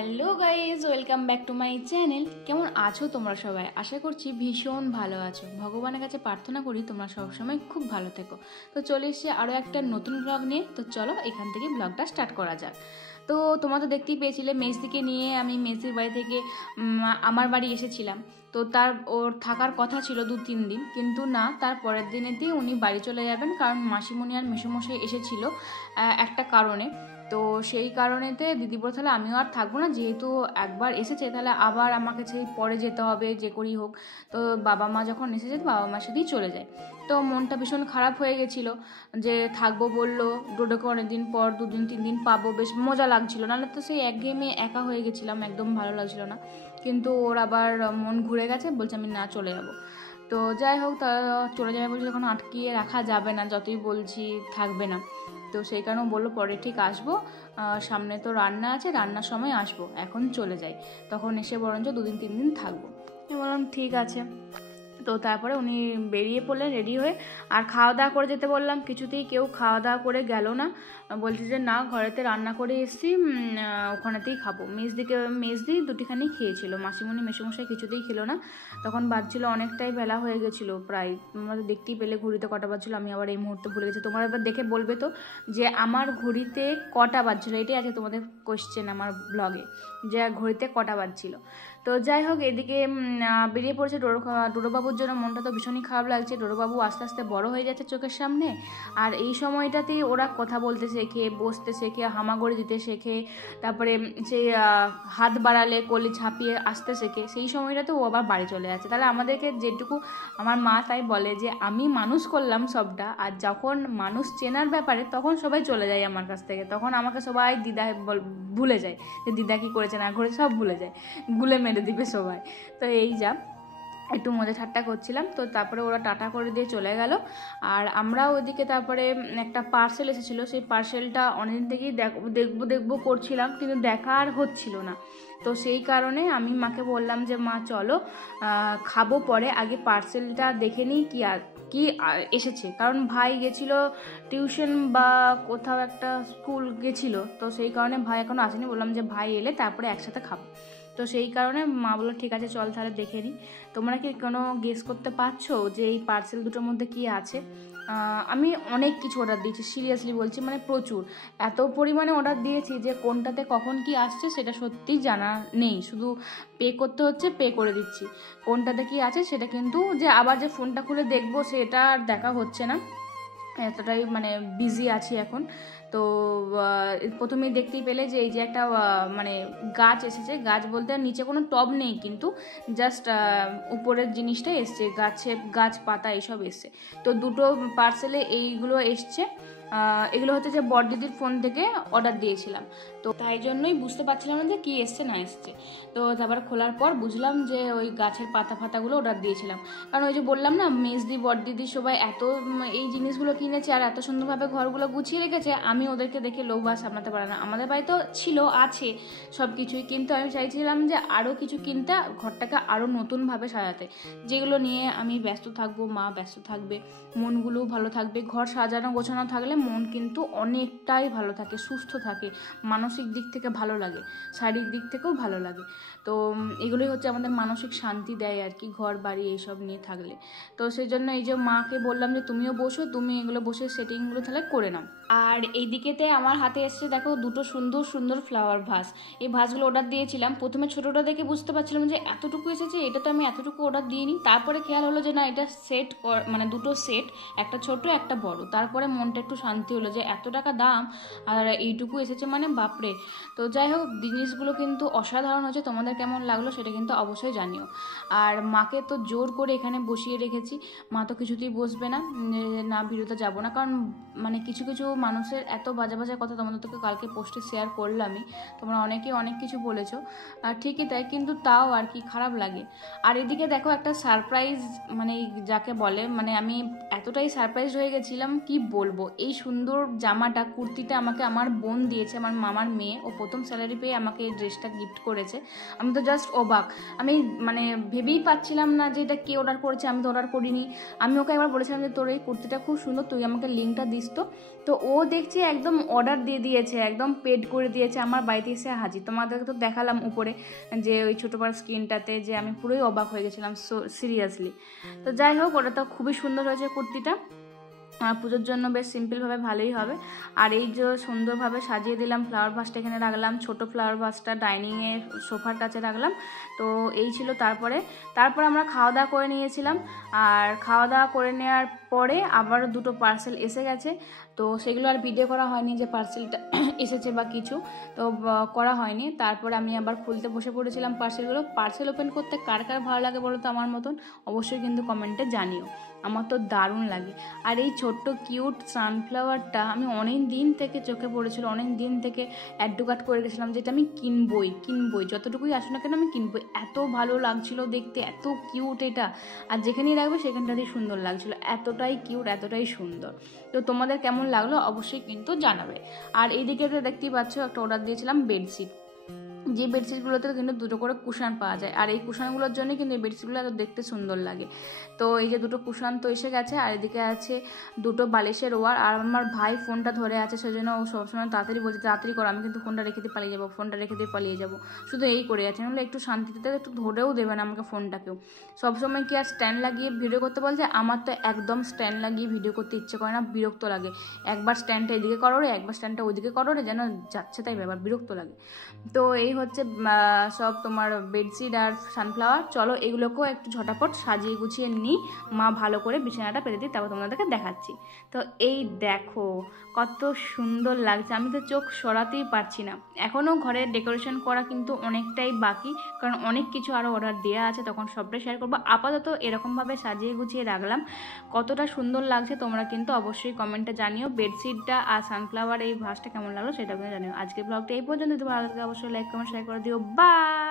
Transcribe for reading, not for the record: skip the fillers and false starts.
Hello guys, welcome back to my channel. কেমন আছো তোমরা সবাই? আশা করছি ভীষণ ভালো আছো। ভগবানের কাছে প্রার্থনা করি তোমরা সবসময় খুব ভালো থেকো। তো চলে এসেছি আরও একটা নতুন ব্লগ নিয়ে। তো চলো এখান থেকে ব্লগটা স্টার্ট করা যাক। তো তোমরা তো দেখতেই পেয়েছিলে মেজদিকে নিয়ে আমি মেজদির বাড়ি থেকে আমার বাড়ি এসেছিলাম। তো ওর থাকার কথা ছিল 2-3 দিন, কিন্তু না, তার পরের দিনেতেই উনি বাড়ি চলে যাবেন, কারণ মাসিমণি আর মেসোমশাই এসেছিল একটা কারণে। তো সেই কারণেতে দিদি বলে তাহলে আমিও আর থাকবো না, যেহেতু একবার এসেছে তাহলে আবার আমাকে সেই পরে যেতে হবে যে করেই হোক। তো বাবা মা যখন এসেছে বাবা মার সাথেই চলে যায়। তো মনটা ভীষণ খারাপ হয়ে গেছিলো যে থাকবো বললো, ডোডোকে অনেকদিন পর 2-3 দিন পাবো, বেশ মজা লাগছিল। নাহলে তো সেই একঘেয়েমে একা হয়ে গেছিলাম, একদম ভালো লাগছিল না। কিন্তু ওর আবার মন ঘুরে গেছে, বলছে আমি না চলে যাবো। তো যাই হোক, তা চলে যাবে বলছে, যখন আটকিয়ে রাখা যাবে না, যতই বলছি থাকবে না। তো সেই কারণে বললো পরে ঠিক আসবো, সামনে তো রান্না আছে, রান্নার সময় আসবো, এখন চলে যাই, তখন এসে বরঞ্চ 2-3 দিন থাকবো। আমি বললাম ঠিক আছে। তো তারপরে উনি বেরিয়ে পড়লেন রেডি হয়ে, আর খাওয়া দাওয়া করে যেতে বললাম, কিছুতেই কেউ খাওয়া দাওয়া করে গেল না। বলছে যে না, ঘরেতে রান্না করে এসেছি, ওখানেতেই খাবো। মেজদি দুটিখানি খেয়েছিল, মাসিমণি মেসোমশাই কিছুতেই খেলো না। তখন বাজছিল অনেকটাই বেলা হয়ে গেছিলো, প্রায় তোমরা দেখতেই পেলে ঘড়িতে কটা বাজছিল। আমি আবার এই মুহূর্তে ভুলে গেছি, তোমরা এবার দেখে বলবে তো যে আমার ঘড়িতে কটা বাজছিল। এটাই আছে তোমাদের কোয়েশ্চেন আমার ব্লগে, যে ঘড়িতে কটা বাজছিল। তো যাই হোক, এদিকে বেরিয়ে পড়েছে ডোডোবাবুর জন্য। মনটা তো ভীষণই খারাপ লাগছে, ডোডোবাবু আস্তে আস্তে বড় হয়ে যাচ্ছে চোখের সামনে। আর এই সময়টাতেই ওরা কথা বলতে শেখে, বসতে শেখে, হামাগুড়ি দিতে শেখে, তারপরে সেই হাত বাড়ালে কলি ঝাঁপিয়ে আসতে শেখে। সেই সময়টাতে ও আবার বাড়ি চলে যাচ্ছে। তাহলে আমাদেরকে যেটুকু আমার মা তাই বলে যে আমি মানুষ করলাম সবটা, আর যখন মানুষ চেনার ব্যাপারে তখন সবাই চলে যায় আমার কাছ থেকে। তখন আমাকে সবাই দিদা ভুলে যায়, যে দিদা কী করেছে না করেছে সব ভুলে যায়, গুলে মেরে দিবে সবাই। তো এই যা একটু মজা ঠাট্টা করছিলাম। তো তারপরে ওরা টাটা করে দিয়ে চলে গেল। আর আমরা ওইদিকে তারপরে একটা পার্সেল এসেছিলো, সেই পার্সেলটা অনেকদিন থেকেই দেখবো করছিলাম, কিন্তু দেখা আর হচ্ছিল না। তো সেই কারণে আমি মাকে বললাম যে মা চলো খাবো পরে, আগে পার্সেলটা দেখে নিই কি এসেছে। কারণ ভাই গেছিলো টিউশন বা কোথাও একটা স্কুল গেছিলো, তো সেই কারণে ভাই এখনও আসেনি। বললাম যে ভাই এলে তারপরে একসাথে খাবো। তো সেই কারণে মা বললো ঠিক আছে চল তাহলে দেখে নিই। তোমরা কি কোনো গেস করতে পারছো যে এই পার্সেল দুটোর মধ্যে কি আছে? আমি অনেক কিছু অর্ডার দিয়েছি, সিরিয়াসলি বলছি, মানে প্রচুর, এত পরিমাণে অর্ডার দিয়েছি যে কোনটাতে কখন কি আসছে সেটা সত্যিই জানা নেই। শুধু পে করতে হচ্ছে, পে করে দিচ্ছি। কোনটাতে কি আছে সেটা কিন্তু যে আবার যে ফোনটা খুলে দেখবো সেটা আর দেখা হচ্ছে না, এতটাই মানে বিজি আছি এখন। তো প্রথমেই দেখতেই পেলে যে এই যে একটা মানে গাছ এসেছে। গাছ বলতে নিচে কোনো টব নেই, কিন্তু জাস্ট উপরের জিনিসটা এসছে, গাছ পাতা এইসব এসছে। তো দুটো পার্সেলে এইগুলো এসছে। এগুলো হচ্ছে যে বড়দিদির ফোন থেকে অর্ডার দিয়েছিলাম, তো তাই জন্যই বুঝতে পারছিলাম না যে কী এসছে না এসছে। তো তারপর খোলার পর বুঝলাম যে ওই গাছের পাতাগুলো অর্ডার দিয়েছিলাম। কারণ ওই যে বললাম না, মেজদি বড়দিদি সবাই এত এই জিনিসগুলো কিনেছে আর এত সুন্দরভাবে ঘরগুলো গুছিয়ে রেখেছে, আমি ওদেরকে দেখে লোভ আর সামলাতে পারি না। আমাদের বাড়িতেও আছে সব কিছুই, কিন্তু আমি চাইছিলাম যে আরও কিছু কিনতে, ঘরটাকে আরও নতুনভাবে সাজাতে, যেগুলো নিয়ে আমি ব্যস্ত থাকবো, মা ব্যস্ত থাকবে, মনগুলোও ভালো থাকবে। ঘর সাজানো গোছানো থাকলে মন কিন্তু অনেকটাই ভালো থাকে, সুস্থ থাকে, মানসিক দিক থেকে ভালো লাগে, শারীরিক দিক থেকেও ভালো লাগে। তো এগুলোই হচ্ছে আমাদের মানসিক শান্তি দেয় আর কি, ঘর বাড়ি এইসব নিয়ে থাকলে। তো সেই জন্য এই যে মাকে বললাম যে তুমিও বসো, তুমি এগুলো বসে সেটিংগুলো তাহলে করে নাও। আর এই দিকেতে আমার হাতে এসছে দেখো দুটো সুন্দর সুন্দর ফ্লাওয়ার ভাস। এই ভাসগুলো অর্ডার দিয়েছিলাম। প্রথমে ছোটোটা দেখে বুঝতে পারছিলাম যে এতটুকু এসেছে, এটা তো আমি এতটুকু অর্ডার দিইনি। তারপরে খেয়াল হলো যে না, এটা সেট, মানে দুটো সেট, একটা ছোট একটা বড়। তারপরে মনটা একটু শান্তি হলো যে এত টাকা দাম আর এইটুকু এসেছে, মানে বাপরে। তো যাই হোক, জিনিসগুলো কিন্তু অসাধারণ হয়েছে। তোমাদের কেমন লাগলো সেটা কিন্তু অবশ্যই জানিও। আর মাকে তো জোর করে এখানে বসিয়ে রেখেছি, মা তো কিছুতেই বসবে না, না ভিডিওতে যাবো না। কারণ মানে কিছু কিছু মানুষের এত বাজে বাজে কথা, তোমাদের তোকে কালকে পোস্টে শেয়ার করলামই, তোমরা অনেকেই অনেক কিছু বলেছো, আর ঠিকই তাই, কিন্তু তাও আর কি খারাপ লাগে। আর এদিকে দেখো একটা সারপ্রাইজ, মানে যাকে বলে, মানে আমি এতটাই সারপ্রাইজ হয়ে গেছিলাম কি বলবো। এই সুন্দর জামাটা, কুর্তিটা আমাকে আমার বোন দিয়েছে, আমার মামার মেয়ে। ও প্রথম স্যালারি পেয়ে আমাকে এই ড্রেসটা গিফট করেছে। আমি তো জাস্ট অবাক, আমি মানে ভেবেই পাচ্ছিলাম না যে এটা কে অর্ডার করেছে। আমি তো অর্ডার করিনি। আমি ওকে একবার বলেছিলাম যে তোর এই কুর্তিটা খুব সুন্দর, তুই আমাকে লিঙ্কটা দিস। তো ও দেখছি একদম অর্ডার দিয়ে দিয়েছে, একদম পেড করে দিয়েছে, আমার বাড়িতে এসে হাজির। তোমাদেরকে তো দেখালাম উপরে যে ওই ছোটো বড় স্ক্রিনটাতে, যে আমি পুরোই অবাক হয়ে গেছিলাম সিরিয়াসলি। তো যাই হোক, ওটা তো খুবই সুন্দর হয়েছে কুর্তিটা। আর পুজোর জন্য বেশ সিম্পলভাবে ভালোই হবে। আর এই যে সুন্দরভাবে সাজিয়ে দিলাম, ফ্লাওয়ার ভাসটা এখানে রাখলাম, ছোট ফ্লাওয়ার ভাসটা ডাইনিংয়ে সোফার কাছে রাখলাম। তো এই ছিল। তারপরে আমরা খাওয়া দাওয়া করে নিয়েছিলাম। আর খাওয়া দাওয়া করে নেওয়ার পরে আবারও দুটো পার্সেল এসে গেছে। তো সেগুলো আর ভিডিও করা হয়নি যে পার্সেলটা এসেছে বা কিছু, তো করা হয়নি। তারপরে আমি আবার খুলতে বসে পড়েছিলাম পার্সেলগুলো। পার্সেল ওপেন করতে কার কার ভালো লাগে বলো তো আমার মতন? অবশ্যই কিন্তু কমেন্টে জানিও। আমার তো দারুণ লাগে। আর এই ছোট্ট কিউট সানফ্লাওয়ারটা আমি অনেক দিন থেকে চোখে পড়েছিল, অনেক দিন থেকে অ্যাড টু কার্ট করে গেছিলাম, যেটা আমি কিনবই, যতটুকুই আসুন না কেন আমি কিনবই। এত ভালো লাগছিল দেখতে, এত কিউট এটা। আর যেখানেই রাখবে সেখানটাতেই সুন্দর লাগছিল, এতটাই কিউট, এতটাই সুন্দর। তো তোমাদের কেমন লাগলো অবশ্যই কিন্তু জানাবে। আর এইদিকে দেখতেই পাচ্ছ, একটা অর্ডার দিয়েছিলাম বেডশিট। যে বেডশিটগুলোতে কিন্তু দুটো করে কুশান পাওয়া যায়, আর এই কুশানগুলোর জন্যই কিন্তু এই বেডশিটগুলো এত দেখতে সুন্দর লাগে। তো এই যে দুটো কুশান তো এসে গেছে, আর এদিকে আছে দুটো বালিশের ওয়ার। আর আমার ভাই ফোনটা ধরে আছে, সেজন্য ও সবসময় তাড়াতাড়ি বলছে তাড়াতাড়ি করো, আমি কিন্তু ফোনটা রেখে দিয়ে পালিয়ে যাবো, ফোনটা রেখে দিয়ে পালিয়ে যাবো, শুধু এই করে যাচ্ছে। নাহলে একটু শান্তিতে একটু ধরেও দেবে না আমাকে ফোনটাকেও। সবসময় কি আর স্ট্যান্ড লাগিয়ে ভিডিও করতে বলছে? আমার তো একদম স্ট্যান্ড লাগিয়ে ভিডিও করতে ইচ্ছে করে না, বিরক্ত লাগে। একবার স্ট্যান্ডটা এদিকে করো রে, একবার স্ট্যান্ডটা ওইদিকে করো রে, যেন যাচ্ছে তাই ব্যাপার, বিরক্ত লাগে। তো এই হচ্ছে সব তোমার বেডশিট আর সানফ্লাওয়ার। চলো এগুলোকেও একটু ঝটাপট সাজিয়ে গুছিয়ে নিই, মা ভালো করে বিছানাটা পেতে দিই, তারপর তোমাদেরকে দেখাচ্ছি। তো এই দেখো কত সুন্দর লাগছে, আমি তো চোখ সরাতেই পারছি না। এখনও ঘরের ডেকোরেশন করা কিন্তু অনেকটাই বাকি, কারণ অনেক কিছু আরও অর্ডার দেওয়া আছে, তখন সবটাই শেয়ার করবো। আপাতত এরকমভাবে সাজিয়ে গুছিয়ে রাখলাম। কতটা সুন্দর লাগছে তোমরা কিন্তু অবশ্যই কমেন্টে জানিও। বেডশিটটা আর সানফ্লাওয়ার এই ভাসটা কেমন লাগলো সেটা কিন্তু জানিও। আজকের ব্লগটা এই পর্যন্ত, যদি ভালো লাগে অবশ্যই লাইক কমেন্ট শেয়ার করে দিও। বাই।